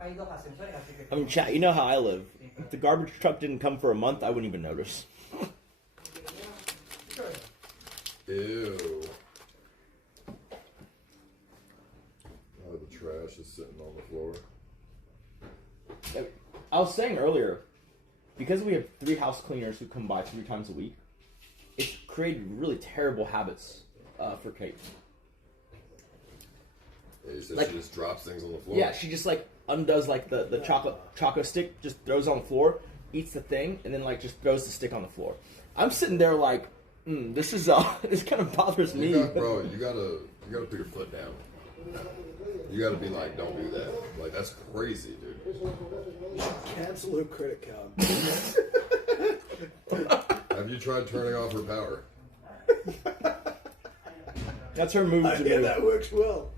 I mean, chat, you know how I live. If the garbage truck didn't come for a month, I wouldn't even notice. Ew. Oh, the trash is sitting on the floor. I was saying earlier, because we have 3 house cleaners who come by 3 times a week, it's created really terrible habits for Kate. Yeah, you said like, she just drops things on the floor? Yeah, she just like undoes like the choco stick, just throws it on the floor, eats the thing, and then like just throws the stick on the floor. I'm sitting there like, this is this kind of bothers me. Bro, you gotta put your foot down. You gotta be like, don't do that. Like, that's crazy, dude. Cancel her credit card. Have you tried turning off her power? That's her move to Yeah, that works well.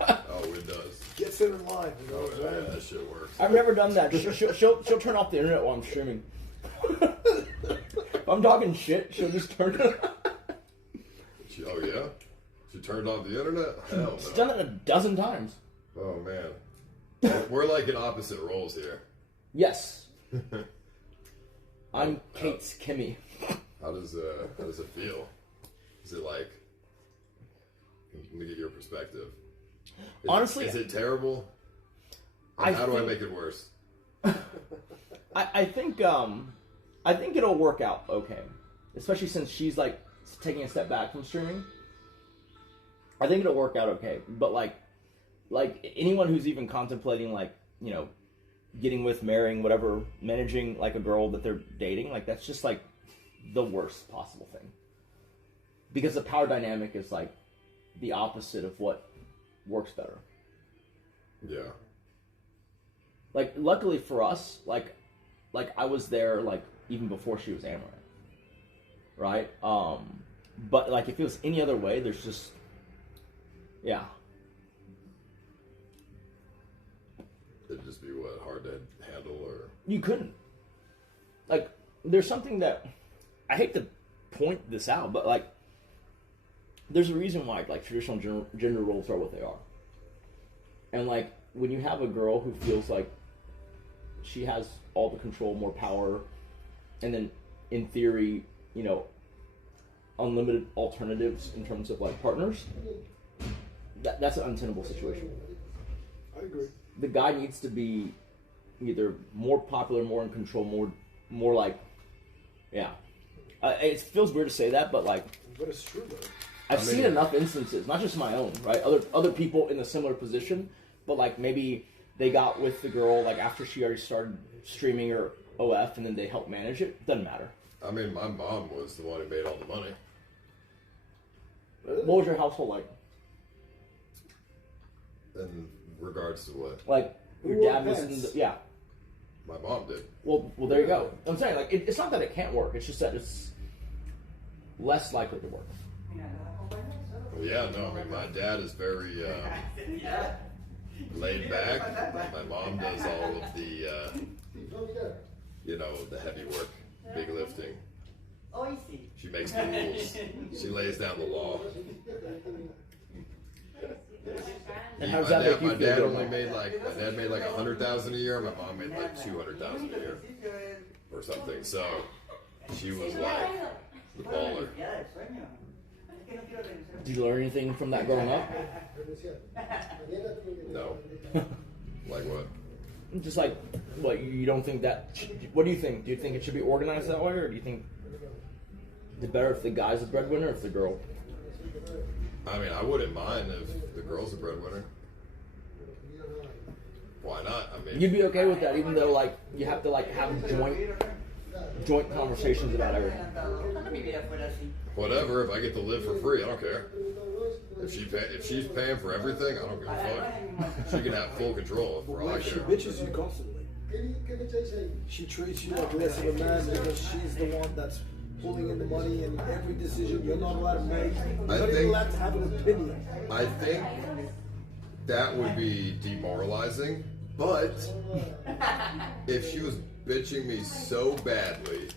Oh, it does. Gets her in line. You know Oh, what I'm yeah, saying? that shit works. I've never done that. She'll turn off the internet while I'm streaming. If I'm talking shit, she'll just turn it off. Oh, yeah? She turned off the internet? Hell no. She's done it a dozen times. Oh, man. We're like in opposite roles here. Yes. I'm Kate's Kimmy. How does it feel? Is it like... Let me get your perspective. Honestly... Is it terrible? And how do I make it worse? I think it'll work out okay. Especially since she's like taking a step back from streaming. I think it'll work out okay. But like anyone who's even contemplating like, you know, getting with, marrying, whatever, managing like a girl that they're dating, like that's just like the worst possible thing. Because the power dynamic is like the opposite of what works better. Yeah. Like luckily for us, like I was there like even before she was Amouranth. Right? But like if it was any other way, there's just yeah. It'd just be what, hard to handle, or You couldn't. Like there's something that I hate to point this out, but like there's a reason why like traditional gender roles are what they are. And like when you have a girl who feels like she has all the control, more power, and then in theory, you know, unlimited alternatives in terms of like partners, that's an untenable situation. I agree. The guy needs to be either more popular, more in control, more like, yeah. It feels weird to say that, but like, But it's true though. I've seen enough instances, not just my own, right? Other people in a similar position, but like maybe they got with the girl like after she already started streaming or OF, and then they helped manage it. Doesn't matter. I mean, my mom was the one who made all the money. What was your household like? In regards to what? Like your dad was in the, yeah. My mom did. Well, there you go. I'm saying like it's not that it can't work. It's just that it's less likely to work. Well, yeah, no, I mean, my dad is very laid back. My mom does all of the, you know, the heavy work, big lifting. She makes the rules. She lays down the law. And how does that make you my feel? dad only made like $100,000 a year. My mom made like $200,000 a year, or something. So she was like the baller. Did you learn anything from that growing up? No. Like what? Just like, what, you don't think that... What do you think? Do you think it should be organized that way, or do you think it's better if the guy's the breadwinner or if the girl? I mean, I wouldn't mind if the girl's a breadwinner. Why not? I mean... You'd be okay with that, even though, like, you have to, like, have joint conversations about everything. Whatever, if I get to live for free, I don't care. If she's paying for everything, I don't give a fuck. She can have full control for all I She care. bitches you constantly. She treats you like less of a man because she's the one that's pulling in the money and every decision you're not allowed to make. You're not even allowed to have an opinion. I think that would be demoralizing, but if she was bitching me so badly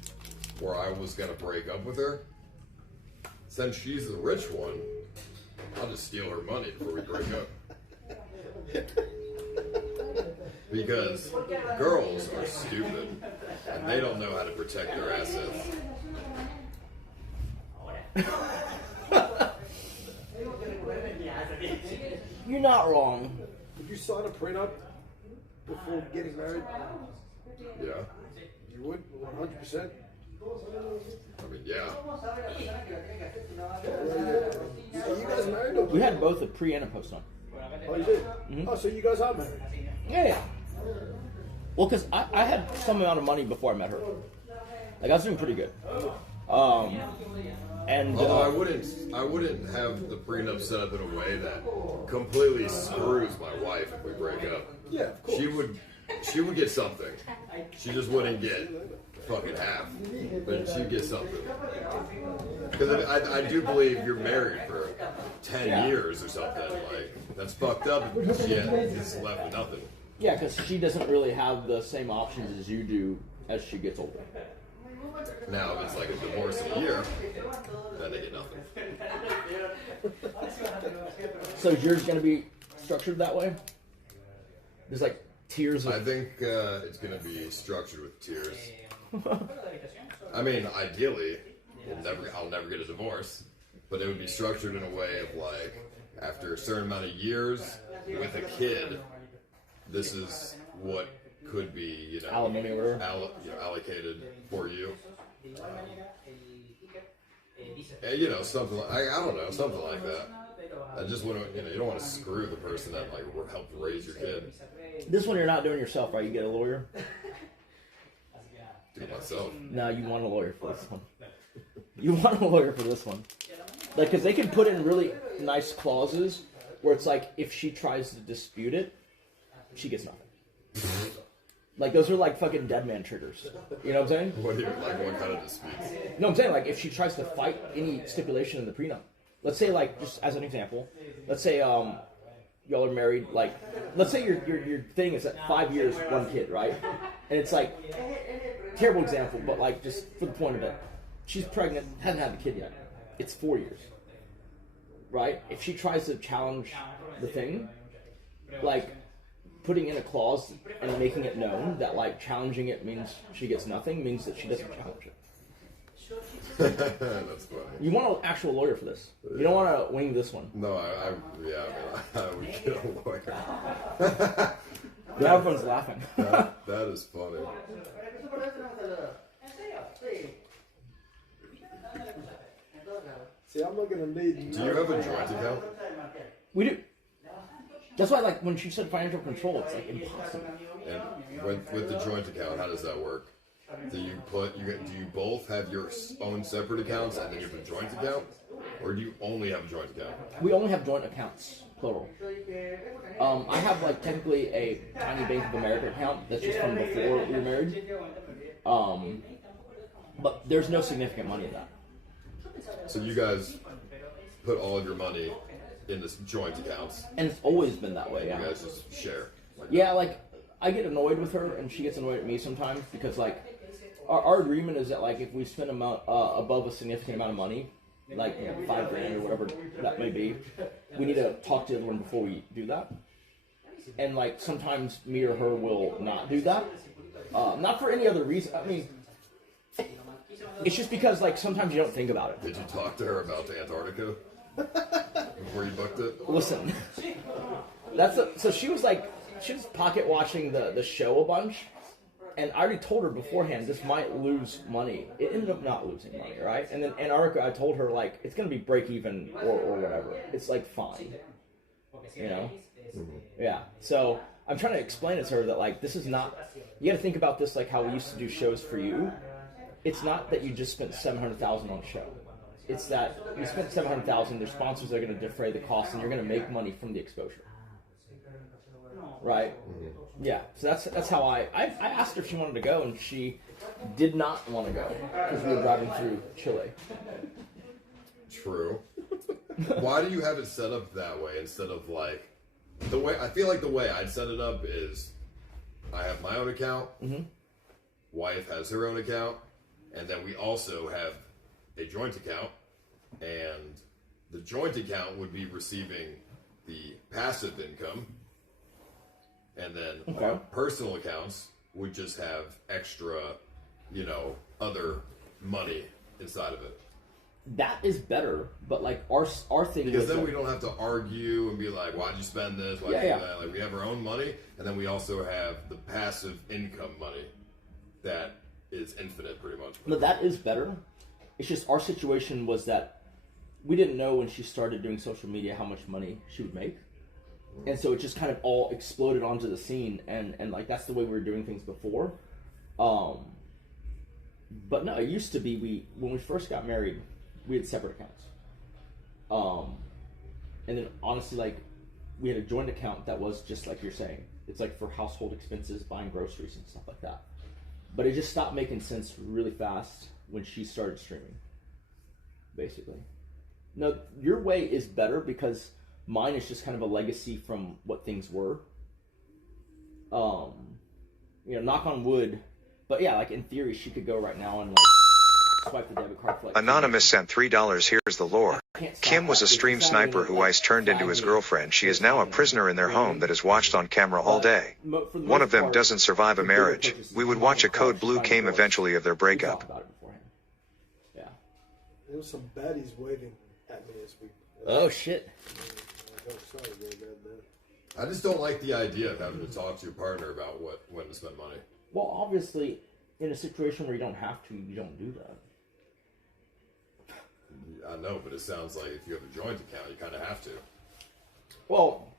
where I was gonna break up with her, since she's the rich one, I'll just steal her money before we break up. Because girls are stupid and they don't know how to protect their assets. You're not wrong. Would you sign a prenup before getting married? Yeah. You would? 100%? I mean, yeah. Are you guys married? Or? We had both a pre and a post nup. Oh, you did? Oh, so you guys are married? Yeah. Well, because I had some amount of money before I met her. Like, I was doing pretty good. And although I wouldn't have the prenup set up in a way that completely screws my wife if we break up. Yeah, of course. She would get something. She just wouldn't get fucking half, but she'd get something. Because I do believe you're married for 10 years or something. Like, that's fucked up. She is left with nothing. yeah, because she doesn't really have the same options as you do as she gets older. Now, if it's like a divorce in a year, then they get nothing. So is yours going to be structured that way? There's like tiers of... I think it's going to be structured with tiers. I mean, ideally, I'll never get a divorce, but it would be structured in a way of like, after a certain amount of years with a kid, this is what could be, you know, alimony or allocated for you. And, you know, something like, I don't know, something like that. I just want to, you don't want to screw the person that like helped raise your kid. This one you're not doing yourself, right? You get a lawyer? Do it myself. No, you want a lawyer for this one. You want a lawyer for this one. Like, because they can put in really nice clauses where it's like, if she tries to dispute it, she gets nothing. Like, those are like fucking dead man triggers. You know what I'm saying? What kind of disputes? No, I'm saying, like, if she tries to fight any stipulation in the prenup. Let's say, like, just as an example, let's say y'all are married, like, let's say your thing is at 5 years, 1 kid, right? And it's like, terrible example, but like, just for the point of it, she's pregnant, hasn't had the kid yet. It's 4 years, right? If she tries to challenge the thing, like, putting in a clause and making it known that, like, challenging it means she gets nothing means that she doesn't challenge it. That's funny. You want an actual lawyer for this. You don't want to wing this one. No, I would get a lawyer. Everyone's laughing. That is funny. See, I'm not gonna need. Do you have a joint account? We do. That's why, like, when she said financial control, it's like impossible. And with the joint account, how does that work? Do you both have your own separate accounts and then you have a joint account, or do you only have a joint account? We only have joint accounts, plural. I have, like, technically a tiny Bank of America account that's just from before we were married. But there's no significant money in that. So you guys put all of your money in this joint accounts, And it's always been that way. and Yeah. you guys just share. Yeah, like, I get annoyed with her, and she gets annoyed at me sometimes because, like, our agreement is that, like, if we spend above a significant amount of money, like, you know, $5,000 or whatever that may be, we need to talk to everyone before we do that. And, like, sometimes me or her will not do that. Not for any other reason. I mean, it's just because, like, sometimes you don't think about it. Did you talk to her about the Antarctica before you booked it? Listen, so she was pocket watching the show a bunch, and I already told her beforehand this might lose money. It ended up not losing money, right? And then Antarctica, I told her, like, it's gonna be break even or whatever. It's like fine, you know? Mm-hmm. Yeah. So I'm trying to explain it to her that, like, this is not. You got to think about this like how we used to do shows for you. It's not that you just spent $700,000 on a show. It's that you spent $700,000. Their sponsors are going to defray the cost, and you're going to make money from the exposure. Right? Mm-hmm. Yeah. So that's how I asked her if she wanted to go, and she did not want to go because we were driving through Chile. True. Why do you have it set up that way instead of like the way? I feel like the way I'd set it up is I have my own account, mm-hmm. wife has her own account, and then we also have a joint account, and the joint account would be receiving the passive income, and then our personal accounts would just have extra, other money inside of it. That is better, but like our thing because is then we don't have to argue and be like, why'd you spend this? Why'd you do that? Like, we have our own money, and then we also have the passive income money that is infinite, pretty much. No, that is better. It's just our situation was that we didn't know when she started doing social media how much money she would make. And so it just kind of all exploded onto the scene, and like that's the way we were doing things before. But no, it used to be when we first got married, we had separate accounts. And then honestly, like we had a joint account that was just like you're saying. It's like for household expenses, buying groceries and stuff like that. But it just stopped making sense really fast when she started streaming. Basically. No, your way is better because mine is just kind of a legacy from what things were. Knock on wood. But yeah, like in theory, she could go right now and like swipe the debit card for like Anonymous sent $3. Here's the lore. Kim was a stream sniper who ICE turned into his girlfriend. She is now a prisoner in their home that is watched on camera all day. One of them doesn't survive a marriage. We would watch a Code Blue came eventually of their breakup. Yeah. There was some baddies waving at me this week. Oh shit. I just don't like the idea of having to talk to your partner about when to spend money. Well, obviously, in a situation where you don't have to, you don't do that. I know, but it sounds like if you have a joint account, you kind of have to. Well,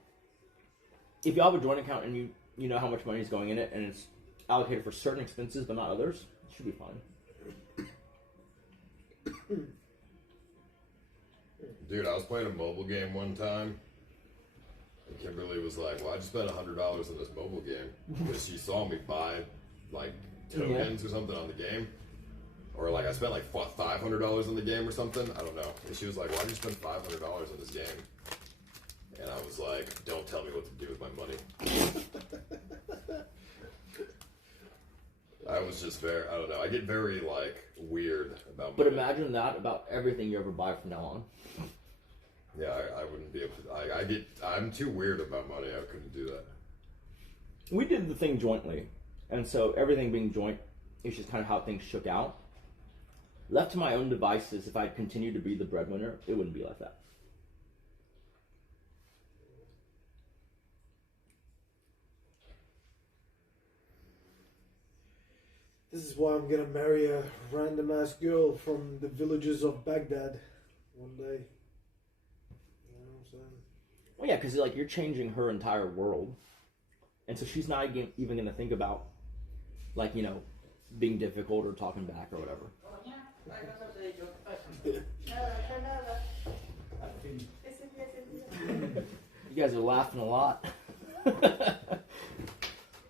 if you have a joint account and you know how much money is going in it and it's allocated for certain expenses but not others, it should be fine. Dude, I was playing a mobile game one time, and Kimberly was like, "Well, I just spent $100 on this mobile game," because she saw me buy like tokens or something on the game. Or like I spent like $500 on the game or something. I don't know. And she was like, "Why'd you spend $500 on this game?" And I was like, "Don't tell me what to do with my money." I was just very, I don't know. I get very like weird about money. But imagine that about everything you ever buy from now on. Yeah, I wouldn't be able to. I'm too weird about money. I couldn't do that. We did the thing jointly, and so everything being joint is just kind of how things shook out. Left to my own devices, if I'd continued to be the breadwinner, it wouldn't be like that. This is why I'm gonna marry a random ass girl from the villages of Baghdad one day. You know what I'm saying? Well, yeah, because like you're changing her entire world, and so she's not even gonna think about, like, being difficult or talking back or whatever. You guys are laughing a lot.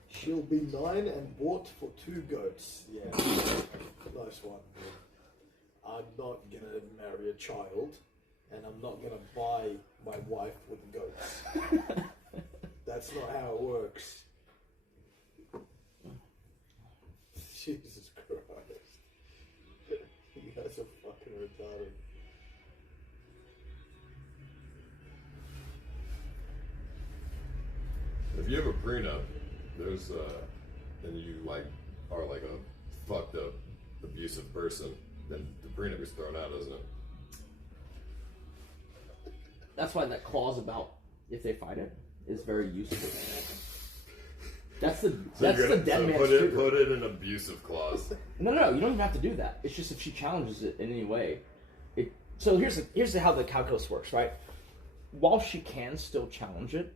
She'll be 9 and bought for 2 goats. Yeah, nice one. I'm not gonna marry a child, and I'm not gonna buy my wife with goats. That's not how it works. Jesus Christ. You guys are fucking retarded. If you have a prenup, there's and you like are like a fucked up abusive person, then the prenup is thrown out, isn't it? That's why that clause about if they fight it is very useful. That's the dead man's trigger. Put it in an abusive clause. No, you don't even have to do that. It's just if she challenges it in any way. So here's how the calculus works, right? While she can still challenge it,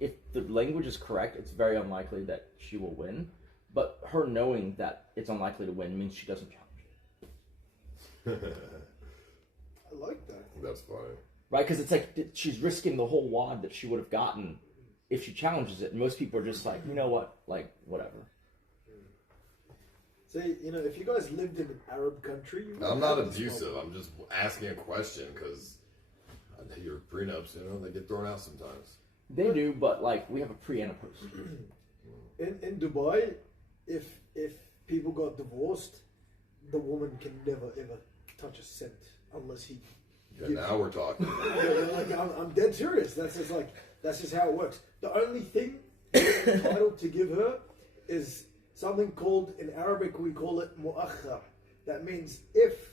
if the language is correct, it's very unlikely that she will win. But her knowing that it's unlikely to win means she doesn't challenge it. I like that. That's funny. Right? Because it's like she's risking the whole wad that she would have gotten if she challenges it. And most people are just like, you know what? Like, whatever. See, if you guys lived in an Arab country... I'm not abusive. I'm just asking a question because your prenups, they get thrown out sometimes. They do, but like we have a pre and a post. In Dubai, if people got divorced, the woman can never ever touch a cent unless he. Yeah, now we're talking. Like, I'm dead serious. That's just how it works. The only thing entitled to give her is something called, in Arabic we call it mu'akhar. That means if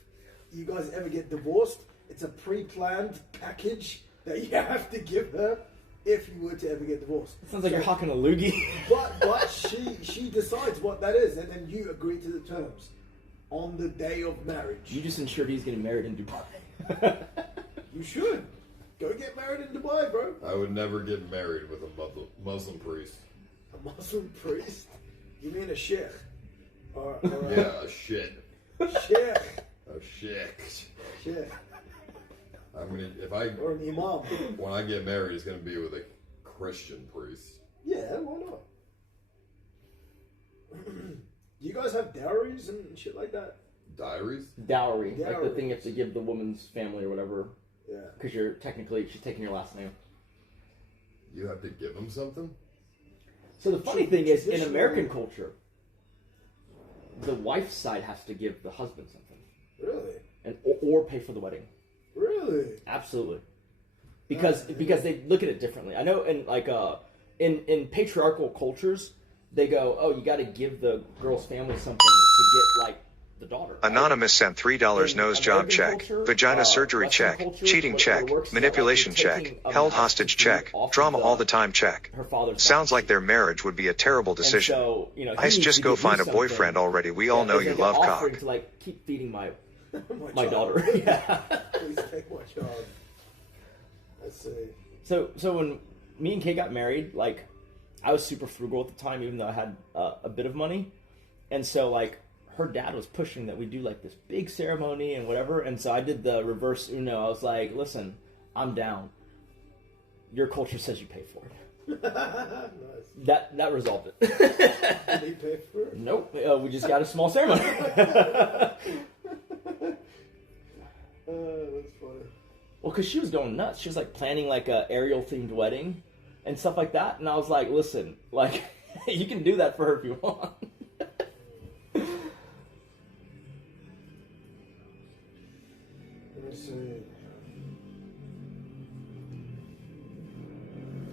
you guys ever get divorced, it's a pre-planned package that you have to give her if you were to ever get divorced. Sounds like you're hawking a loogie. But she decides what that is, and then you agree to the terms on the day of marriage. You just ensured he's getting married in Dubai. You should. Go get married in Dubai, bro. I would never get married with a Muslim priest. A Muslim priest? You mean a sheikh? Or Yeah, a shit. sheikh. A sheikh. Sheikh. Or an imam. When I get married, it's gonna be with a Christian priest. Yeah, why not? Do you guys have dowries and shit like that? Diaries? Dowry. Like the thing you have to give the woman's family or whatever. Yeah. Because she's taking your last name. You have to give them something? So the funny thing is, in American culture, the wife's side has to give the husband something. Really? And or pay for the wedding. Really? Absolutely. Because they look at it differently. I know in patriarchal cultures, they go, oh, you got to give the girl's family something to get like the daughter. Anonymous sent $3 nose job check, vagina surgery check, cheating check, manipulation check, held hostage check, drama all the time check. Sounds like their marriage would be a terrible decision. So, Ice, just go find a boyfriend already. We all know you love cock. To like keep feeding my daughter. Yeah. Please take my child. I see. So when me and Kay got married, like I was super frugal at the time, even though I had a bit of money, and so like her dad was pushing that we do like this big ceremony and whatever, and so I did the reverse Uno. I was like, listen, I'm down. Your culture says you pay for it. Nice. That resolved it. Did he pay for it? Nope. We just got a small ceremony. That's funny. Well, because she was going nuts. She was like planning like a Ariel themed wedding and stuff like that. And I was like, listen, like you can do that for her if you want. Let me see.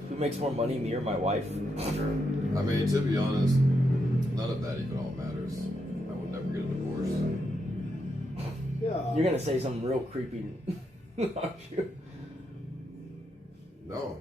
Who makes more money, me or my wife? I mean, to be honest, none of that even all matters. I would never get a divorce. Yeah. You're gonna say something real creepy, aren't you? No,